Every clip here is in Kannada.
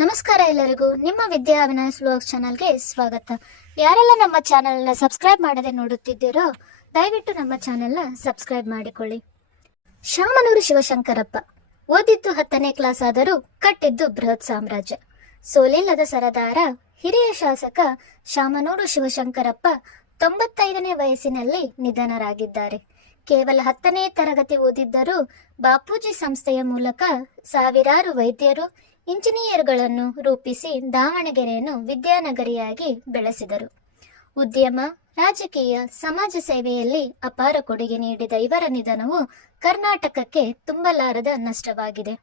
ನಮಸ್ಕಾರ ಎಲ್ಲರಿಗೂ. ನಿಮ್ಮ ವಿದ್ಯಾ ಅವಿನಾಶ್ ವ್ಲಾಗ್ಸ್ ಚಾನಲ್ಗೆ ಸ್ವಾಗತ. ಯಾರೆಲ್ಲ ನಮ್ಮ ಚಾನೆಲ್ನ ಸಬ್ಸ್ಕ್ರೈಬ್ ಮಾಡದೆ ನೋಡುತ್ತಿದ್ದೀರೋ ದಯವಿಟ್ಟು ನಮ್ಮ ಚಾನೆಲ್ನ ಸಬ್ಸ್ಕ್ರೈಬ್ ಮಾಡಿಕೊಳ್ಳಿ. ಶಾಮನೂರು ಶಿವಶಂಕರಪ್ಪ ಓದಿದ್ದು 10ನೇ ಕ್ಲಾಸ್ ಆದರೂ ಕಟ್ಟಿದ್ದು ಬೃಹತ್ ಸಾಮ್ರಾಜ್ಯ. ಸೋಲಿಲ್ಲದ ಸರದಾರ ಹಿರಿಯ ಶಾಸಕ ಶಾಮನೂರು ಶಿವಶಂಕರಪ್ಪ 95ನೇ ವಯಸ್ಸಿನಲ್ಲಿ ನಿಧನರಾಗಿದ್ದಾರೆ. ಕೇವಲ 10ನೇ ತರಗತಿ ಓದಿದ್ದರೂ ಬಾಪೂಜಿ ಸಂಸ್ಥೆಯ ಮೂಲಕ ಸಾವಿರಾರು ವೈದ್ಯರು, ಇಂಜಿನಿಯರ್ಗಳನ್ನು ರೂಪಿಸಿ ದಾವಣಗೆರೆಯನ್ನು ವಿದ್ಯಾನಗರಿಯಾಗಿ ಬೆಳೆಸಿದರು. ಉದ್ಯಮ, ರಾಜಕೀಯ, ಸಮಾಜ ಸೇವೆಯಲ್ಲಿ ಅಪಾರ ಕೊಡುಗೆ ನೀಡಿದ ಇವರ ನಿಧನವು ಕರ್ನಾಟಕಕ್ಕೆ ತುಂಬಲಾರದ ನಷ್ಟವಾಗಿದೆ.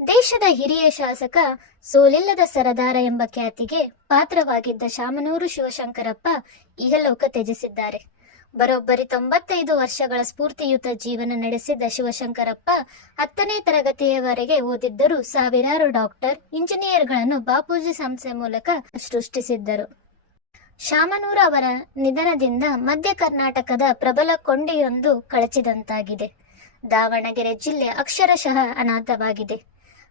ದೇಶದ ಹಿರಿಯ ಶಾಸಕ, ಸೋಲಿಲ್ಲದ ಸರದಾರ ಎಂಬ ಖ್ಯಾತಿಗೆ ಪಾತ್ರವಾಗಿದ್ದ ಶಾಮನೂರು ಶಿವಶಂಕರಪ್ಪ ಇಹಲೋಕ ತ್ಯಜಿಸಿದ್ದಾರೆ. ಬರೋಬ್ಬರಿ 95 ವರ್ಷಗಳ ಸ್ಫೂರ್ತಿಯುತ ಜೀವನ ನಡೆಸಿದ ಶಿವಶಂಕರಪ್ಪ 10ನೇ ತರಗತಿಯವರೆಗೆ ಓದಿದ್ದರೂ ಸಾವಿರಾರು ಡಾಕ್ಟರ್, ಇಂಜಿನಿಯರ್ಗಳನ್ನು ಬಾಪೂಜಿ ಸಂಸ್ಥೆ ಮೂಲಕ ಸೃಷ್ಟಿಸಿದ್ದರು. ಶಾಮನೂರು ಅವರ ನಿಧನದಿಂದ ಮಧ್ಯ ಕರ್ನಾಟಕದ ಪ್ರಬಲ ಕೊಂಡಿಯೊಂದು ಕಳಚಿದಂತಾಗಿದೆ. ದಾವಣಗೆರೆ ಜಿಲ್ಲೆ ಅಕ್ಷರಶಃ ಅನಾಥವಾಗಿದೆ.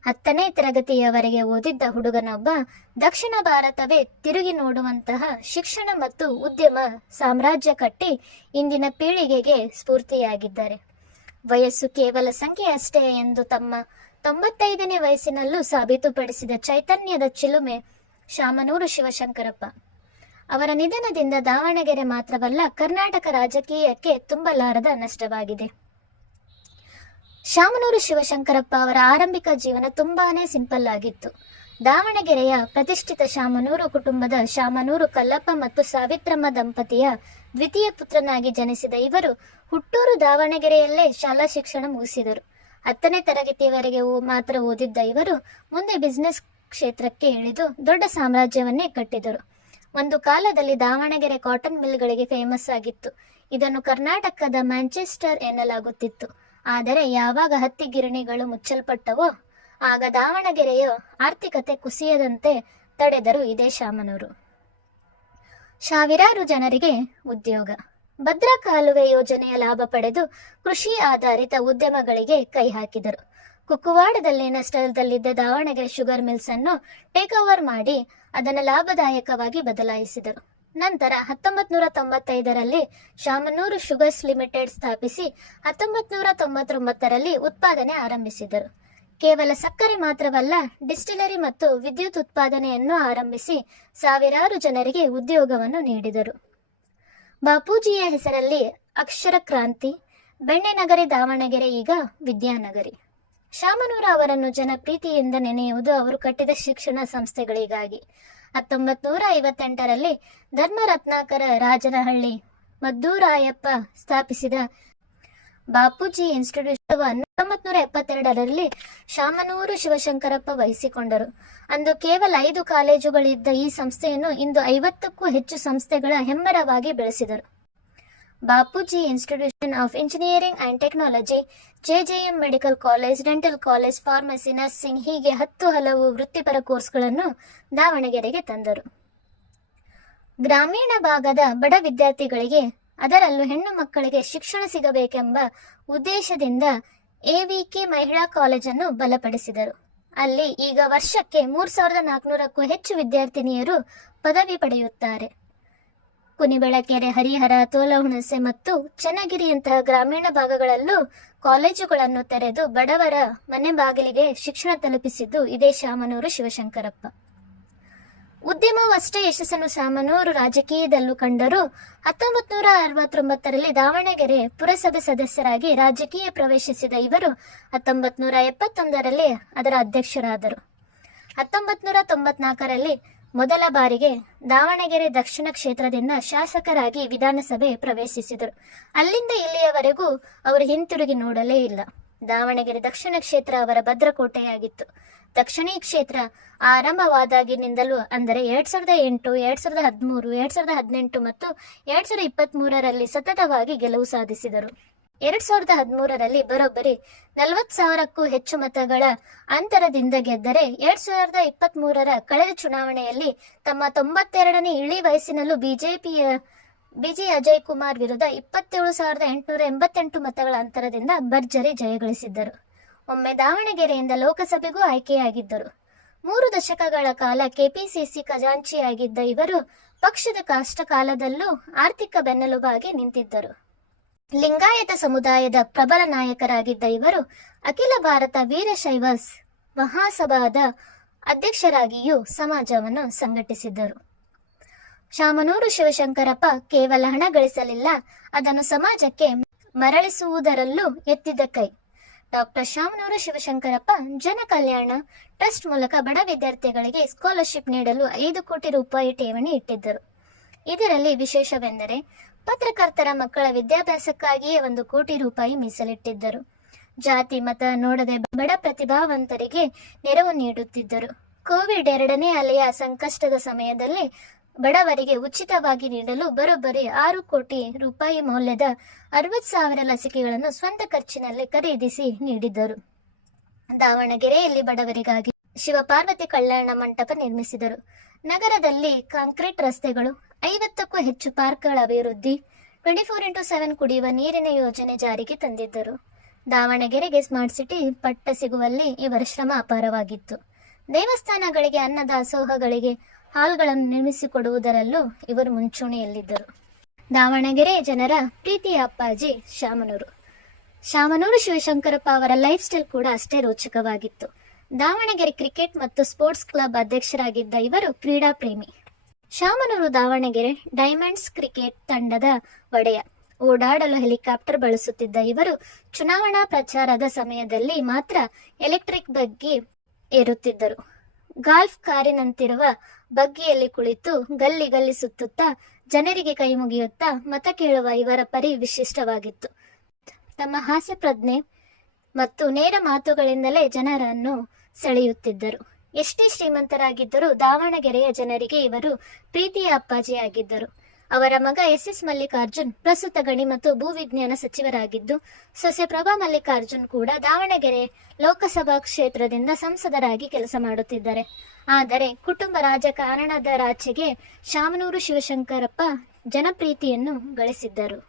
10ನೇ ತರಗತಿಯವರೆಗೆ ಓದಿದ್ದ ಹುಡುಗನೊಬ್ಬ ದಕ್ಷಿಣ ಭಾರತವೇ ತಿರುಗಿ ನೋಡುವಂತಹ ಶಿಕ್ಷಣ ಮತ್ತು ಉದ್ಯಮ ಸಾಮ್ರಾಜ್ಯ ಕಟ್ಟಿ ಇಂದಿನ ಪೀಳಿಗೆಗೆ ಸ್ಫೂರ್ತಿಯಾಗಿದ್ದಾರೆ. ವಯಸ್ಸು ಕೇವಲ ಸಂಖ್ಯೆ ಅಷ್ಟೇ ಎಂದು ತಮ್ಮ 95ನೇ ವಯಸ್ಸಿನಲ್ಲೂ ಸಾಬೀತುಪಡಿಸಿದ ಚೈತನ್ಯದ ಚಿಲುಮೆ ಶಾಮನೂರು ಶಿವಶಂಕರಪ್ಪ. ಅವರ ನಿಧನದಿಂದ ದಾವಣಗೆರೆ ಮಾತ್ರವಲ್ಲ, ಕರ್ನಾಟಕ ರಾಜಕೀಯಕ್ಕೆ ತುಂಬಲಾರದ ನಷ್ಟವಾಗಿದೆ. ಶಾಮನೂರು ಶಿವಶಂಕರಪ್ಪ ಅವರ ಆರಂಭಿಕ ಜೀವನ ತುಂಬಾನೇ ಸಿಂಪಲ್ ಆಗಿತ್ತು. ದಾವಣಗೆರೆಯ ಪ್ರತಿಷ್ಠಿತ ಶಾಮನೂರು ಕುಟುಂಬದ ಶಾಮನೂರು ಕಲ್ಲಪ್ಪ ಮತ್ತು ಸಾವಿತ್ರಮ್ಮ ದಂಪತಿಯ ದ್ವಿತೀಯ ಪುತ್ರನಾಗಿ ಜನಿಸಿದ ಇವರು ಹುಟ್ಟೂರು ದಾವಣಗೆರೆಯಲ್ಲೇ ಶಾಲಾ ಶಿಕ್ಷಣ ಮುಗಿಸಿದರು. 10ನೇ ತರಗತಿಯವರೆಗೆ ಮಾತ್ರ ಓದಿದ್ದ ಇವರು ಮುಂದೆ ಬಿಸಿನೆಸ್ ಕ್ಷೇತ್ರಕ್ಕೆ ಇಳಿದು ದೊಡ್ಡ ಸಾಮ್ರಾಜ್ಯವನ್ನೇ ಕಟ್ಟಿದರು. ಒಂದು ಕಾಲದಲ್ಲಿ ದಾವಣಗೆರೆ ಕಾಟನ್ ಮಿಲ್ಗಳಿಗೆ ಫೇಮಸ್ ಆಗಿತ್ತು. ಇದನ್ನು ಕರ್ನಾಟಕದ ಮ್ಯಾಂಚೆಸ್ಟರ್ ಎನ್ನಲಾಗುತ್ತಿತ್ತು. ಆದರೆ ಯಾವಾಗ ಹತ್ತಿ ಗಿರಣಿಗಳು ಮುಚ್ಚಲ್ಪಟ್ಟವೋ ಆಗ ದಾವಣಗೆರೆಯ ಆರ್ಥಿಕತೆ ಕುಸಿಯದಂತೆ ತಡೆದರು ಇದೇ ಶಾಮನೂರು. ಸಾವಿರಾರು ಜನರಿಗೆ ಉದ್ಯೋಗ. ಭದ್ರಾ ಕಾಲುವೆ ಯೋಜನೆಯ ಲಾಭ ಪಡೆದು ಕೃಷಿ ಆಧಾರಿತ ಉದ್ಯಮಗಳಿಗೆ ಕೈ ಹಾಕಿದರು. ಕುಕ್ಕುವಾಡದಲ್ಲಿನ ಸ್ಥಳದಲ್ಲಿದ್ದ ದಾವಣಗೆರೆ ಶುಗರ್ ಮಿಲ್ಸ್ ಅನ್ನು ಟೇಕ್ ಓವರ್ ಮಾಡಿ ಅದನ್ನು ಲಾಭದಾಯಕವಾಗಿ ಬದಲಾಯಿಸಿದರು. ನಂತರ 1995ರಲ್ಲಿ ಶಾಮನೂರು ಶುಗರ್ಸ್ ಲಿಮಿಟೆಡ್ ಸ್ಥಾಪಿಸಿ 1999ರಲ್ಲಿ ಉತ್ಪಾದನೆ ಆರಂಭಿಸಿದರು. ಕೇವಲ ಸಕ್ಕರೆ ಮಾತ್ರವಲ್ಲ, ಡಿಸ್ಟಿಲರಿ ಮತ್ತು ವಿದ್ಯುತ್ ಉತ್ಪಾದನೆಯನ್ನು ಆರಂಭಿಸಿ ಸಾವಿರಾರು ಜನರಿಗೆ ಉದ್ಯೋಗವನ್ನು ನೀಡಿದರು. ಬಾಪೂಜಿಯ ಹೆಸರಲ್ಲಿ ಅಕ್ಷರ ಕ್ರಾಂತಿ. ಬೆಣ್ಣೆನಗರಿ ದಾವಣಗೆರೆ ಈಗ ವಿದ್ಯಾನಗರಿ. ಶಾಮನೂರು ಅವರನ್ನು ಜನಪ್ರೀತಿಯಿಂದ ನೆನೆಯುವುದು ಅವರು ಕಟ್ಟಿದ ಶಿಕ್ಷಣ ಸಂಸ್ಥೆಗಳಿಗಾಗಿ. 1958ರಲ್ಲಿ ಧರ್ಮರತ್ನಾಕರ ರಾಜನಹಳ್ಳಿ ಮದ್ದೂರಾಯಪ್ಪ ಸ್ಥಾಪಿಸಿದ ಬಾಪೂಜಿ ಇನ್ಸ್ಟಿಟ್ಯೂಟ್ ಅನ್ನು 1972ರಲ್ಲಿ ಶಾಮನೂರು ಶಿವಶಂಕರಪ್ಪ ವಹಿಸಿಕೊಂಡರು. ಅಂದು ಕೇವಲ 5 ಕಾಲೇಜುಗಳಿದ್ದ ಈ ಸಂಸ್ಥೆಯನ್ನು ಇಂದು 50ಕ್ಕೂ ಹೆಚ್ಚು ಸಂಸ್ಥೆಗಳ ಹೆಮ್ಮರವಾಗಿ ಬೆಳೆಸಿದರು. Bapuji institution of engineering and technology, JJM medical college, dental college, pharmacy, nursing ಹೀಗೆ 10 ಹಲವು ವೃತ್ತಿಪರ ಕೋರ್ಸ್ಗಳನ್ನು ದಾವಣಗೆರೆಗೆ ತಂದರು. ಗ್ರಾಮೀಣ ಭಾಗದ ಬಡ ವಿದ್ಯಾರ್ಥಿಗಳಿಗೆ, ಅದರಲ್ಲೂ ಹೆಣ್ಣು ಮಕ್ಕಳಿಗೆ ಶಿಕ್ಷಣ ಸಿಗಬೇಕೆಂಬ ಉದ್ದೇಶದಿಂದ ಎವಿಕೆ ಮಹಿಳಾ ಕಾಲೇಜನ್ನು ಬಲಪಡಿಸಿದರು. ಅಲ್ಲಿ ಈಗ ವರ್ಷಕ್ಕೆ 3400ಕ್ಕೂ ಹೆಚ್ಚು ವಿದ್ಯಾರ್ಥಿನಿಯರು ಪದವಿ ಪಡೆಯುತ್ತಾರೆ. ಕುಣಿಬೆಳಕೆರೆ, ಹರಿಹರ, ತೋಲಹುಣಸೆ ಮತ್ತು ಚನ್ನಗಿರಿಯಂತಹ ಗ್ರಾಮೀಣ ಭಾಗಗಳಲ್ಲೂ ಕಾಲೇಜುಗಳನ್ನು ತೆರೆದು ಬಡವರ ಮನೆ ಬಾಗಿಲಿಗೆ ಶಿಕ್ಷಣ ತಲುಪಿಸಿದ್ದು ಇದೇ ಶಾಮನೂರು ಶಿವಶಂಕರಪ್ಪ. ಉದ್ಯಮವಷ್ಟೇ ಯಶಸ್ಸನ್ನು ಶಾಮನೂರು ರಾಜಕೀಯದಲ್ಲೂ ಕಂಡರೂ 1969ರಲ್ಲಿ ದಾವಣಗೆರೆ ಪುರಸಭೆ ಸದಸ್ಯರಾಗಿ ರಾಜಕೀಯ ಪ್ರವೇಶಿಸಿದ ಇವರು 1971ರಲ್ಲಿ ಅದರ ಅಧ್ಯಕ್ಷರಾದರು. 1994ರಲ್ಲಿ ಮೊದಲ ಬಾರಿಗೆ ದಾವಣಗೆರೆ ದಕ್ಷಿಣ ಕ್ಷೇತ್ರದಿಂದ ಶಾಸಕರಾಗಿ ವಿಧಾನಸಭೆ ಪ್ರವೇಶಿಸಿದರು. ಅಲ್ಲಿಂದ ಇಲ್ಲಿಯವರೆಗೂ ಅವರು ಹಿಂತಿರುಗಿ ನೋಡಲೇ ಇಲ್ಲ. ದಾವಣಗೆರೆ ದಕ್ಷಿಣ ಕ್ಷೇತ್ರ ಅವರ ಭದ್ರಕೋಟೆಯಾಗಿತ್ತು. ದಕ್ಷಿಣಿ ಕ್ಷೇತ್ರ ಆರಂಭವಾದಾಗಿನಿಂದಲೂ ಅಂದರೆ 2008, 2013, 2018 ಮತ್ತು 2023ರಲ್ಲಿ ಸತತವಾಗಿ ಗೆಲುವು ಸಾಧಿಸಿದರು. 2013ರಲ್ಲಿ ಬರೋಬ್ಬರಿ 40,000ಕ್ಕೂ ಹೆಚ್ಚು ಮತಗಳ ಅಂತರದಿಂದ ಗೆದ್ದರೆ 2023ರ ಕಳೆದ ಚುನಾವಣೆಯಲ್ಲಿ ತಮ್ಮ 92ನೇ ಇಳಿ ವಯಸ್ಸಿನಲ್ಲೂ ಬಿಜಿ ಅಜಯ್ ಕುಮಾರ್ ವಿರುದ್ಧ 27,888 ಮತಗಳ ಅಂತರದಿಂದ ಭರ್ಜರಿ ಜಯಗಳಿಸಿದ್ದರು. ಒಮ್ಮೆ ದಾವಣಗೆರೆಯಿಂದ ಲೋಕಸಭೆಗೂ ಆಯ್ಕೆಯಾಗಿದ್ದರು. 3 ದಶಕಗಳ ಕಾಲ ಕೆಪಿಸಿಸಿ ಖಜಾಂಚಿಯಾಗಿದ್ದ ಇವರು ಪಕ್ಷದ ಕಷ್ಟ ಕಾಲದಲ್ಲೂ ಆರ್ಥಿಕ ಬೆನ್ನೆಲುಬಾಗಿ ನಿಂತಿದ್ದರು. ಲಿಂಗಾಯತ ಸಮುದಾಯದ ಪ್ರಬಲ ನಾಯಕರಾಗಿದ್ದ ಇವರು ಅಖಿಲ ಭಾರತ ವೀರಶೈವ ಮಹಾಸಭಾದ ಅಧ್ಯಕ್ಷರಾಗಿಯೂ ಸಮಾಜವನ್ನು ಸಂಘಟಿಸಿದ್ದರು. ಶಾಮನೂರು ಶಿವಶಂಕರಪ್ಪ ಕೇವಲ ಹಣ ಗಳಿಸಲಿಲ್ಲ, ಅದನ್ನು ಸಮಾಜಕ್ಕೆ ಮರಳಿಸುವುದರಲ್ಲೂ ಎತ್ತಿದ ಕೈ. ಡಾಕ್ಟರ್ ಶಾಮನೂರು ಶಿವಶಂಕರಪ್ಪ ಜನ ಕಲ್ಯಾಣ ಟ್ರಸ್ಟ್ ಮೂಲಕ ಬಡ ವಿದ್ಯಾರ್ಥಿಗಳಿಗೆ ಸ್ಕಾಲರ್ಶಿಪ್ ನೀಡಲು 5 ಕೋಟಿ ರೂಪಾಯಿ ಠೇವಣಿ ಇಟ್ಟಿದ್ದರು. ಇದರಲ್ಲಿ ವಿಶೇಷವೆಂದರೆ ಪತ್ರಕರ್ತರ ಮಕ್ಕಳ ವಿದ್ಯಾಭ್ಯಾಸಕ್ಕಾಗಿಯೇ 1 ಕೋಟಿ ರೂಪಾಯಿ ಮೀಸಲಿಟ್ಟಿದ್ದರು. ಜಾತಿ ಮತ ನೋಡದೆ ಬಡ ಪ್ರತಿಭಾವಂತರಿಗೆ ನೆರವು ನೀಡುತ್ತಿದ್ದರು. ಕೋವಿಡ್ 2ನೇ ಅಲೆಯ ಸಂಕಷ್ಟದ ಸಮಯದಲ್ಲಿ ಬಡವರಿಗೆ ಉಚಿತವಾಗಿ ನೀಡಲು ಬರೋಬ್ಬರಿ 6 ಕೋಟಿ ರೂಪಾಯಿ ಮೌಲ್ಯದ 60,000 ಲಸಿಕೆಗಳನ್ನು ಸ್ವಂತ ಖರ್ಚಿನಲ್ಲಿ ಖರೀದಿಸಿ ನೀಡಿದ್ದರು. ದಾವಣಗೆರೆಯಲ್ಲಿ ಬಡವರಿಗಾಗಿ ಶಿವಪಾರ್ವತಿ ಕಲ್ಯಾಣ ಮಂಟಪ ನಿರ್ಮಿಸಿದರು. ನಗರದಲ್ಲಿ ಕಾಂಕ್ರೀಟ್ ರಸ್ತೆಗಳು, 50ಕ್ಕೂ ಹೆಚ್ಚು ಪಾರ್ಕ್ಗಳ ಅಭಿವೃದ್ಧಿ, 24x7 ಕುಡಿಯುವ ನೀರಿನ ಯೋಜನೆ ಜಾರಿಗೆ ತಂದಿದ್ದರು. ದಾವಣಗೆರೆಗೆ ಸ್ಮಾರ್ಟ್ ಸಿಟಿ ಪಟ್ಟ ಸಿಗುವಲ್ಲಿ ಇವರ ಶ್ರಮ ಅಪಾರವಾಗಿತ್ತು. ದೇವಸ್ಥಾನಗಳಿಗೆ, ಅನ್ನದಾಸೋಹಗಳಿಗೆ ಹಾಲ್ಗಳನ್ನು ನಿರ್ಮಿಸಿಕೊಡುವುದರಲ್ಲೂ ಇವರು ಮುಂಚೂಣಿಯಲ್ಲಿದ್ದರು. ದಾವಣಗೆರೆ ಜನರ ಪ್ರೀತಿಯ ಅಪ್ಪಾಜಿ ಶಾಮನೂರು ಶಿವಶಂಕರಪ್ಪ ಅವರ ಲೈಫ್ ಸ್ಟೈಲ್ ಕೂಡ ಅಷ್ಟೇ ರೋಚಕವಾಗಿತ್ತು. ದಾವಣಗೆರೆ ಕ್ರಿಕೆಟ್ ಮತ್ತು ಸ್ಪೋರ್ಟ್ಸ್ ಕ್ಲಬ್ ಅಧ್ಯಕ್ಷರಾಗಿದ್ದ ಇವರು ಕ್ರೀಡಾ ಪ್ರೇಮಿ. ಶಾಮನೂರು ದಾವಣಗೆರೆ ಡೈಮಂಡ್ಸ್ ಕ್ರಿಕೆಟ್ ತಂಡದ ಒಡೆಯ. ಓಡಾಡಲು ಹೆಲಿಕಾಪ್ಟರ್ ಬಳಸುತ್ತಿದ್ದ ಇವರು ಚುನಾವಣಾ ಪ್ರಚಾರದ ಸಮಯದಲ್ಲಿ ಮಾತ್ರ ಎಲೆಕ್ಟ್ರಿಕ್ ಬಗ್ಗಿ ಏರುತ್ತಿದ್ದರು. ಗಾಲ್ಫ್ ಕಾರಿನಂತಿರುವ ಬಗ್ಗಿಯಲ್ಲಿ ಕುಳಿತು ಗಲ್ಲಿ ಗಲ್ಲಿ ಸುತ್ತುತ್ತಾ ಜನರಿಗೆ ಕೈ ಮುಗಿಯುತ್ತಾ ಮತ ಕೇಳುವ ಇವರ ಪರಿ ವಿಶಿಷ್ಟವಾಗಿತ್ತು. ತಮ್ಮ ಹಾಸ್ಯ ಪ್ರಜ್ಞೆ ಮತ್ತು ನೇರ ಮಾತುಗಳಿಂದಲೇ ಜನರನ್ನು ಸೆಳೆಯುತ್ತಿದ್ದರು. ಎಷ್ಟೇ ಶ್ರೀಮಂತರಾಗಿದ್ದರೂ ದಾವಣಗೆರೆಯ ಜನರಿಗೆ ಇವರು ಪ್ರೀತಿಯ ಅಪ್ಪಾಜಿಯಾಗಿದ್ದರು. ಅವರ ಮಗ SS ಮಲ್ಲಿಕಾರ್ಜುನ್ ಪ್ರಸ್ತುತ ಗಣಿ ಮತ್ತು ಭೂವಿಜ್ಞಾನ ಸಚಿವರಾಗಿದ್ದು, ಸೊಸೆ ಪ್ರಭಾ ಮಲ್ಲಿಕಾರ್ಜುನ್ ಕೂಡ ದಾವಣಗೆರೆ ಲೋಕಸಭಾ ಕ್ಷೇತ್ರದಿಂದ ಸಂಸದರಾಗಿ ಕೆಲಸ ಮಾಡುತ್ತಿದ್ದಾರೆ. ಆದರೆ ಕುಟುಂಬ ರಾಜಕಾರಣದರಾಚೆಗೆ ಶಾಮನೂರು ಶಿವಶಂಕರಪ್ಪ ಜನಪ್ರೀತಿಯನ್ನು ಗಳಿಸಿದ್ದರು.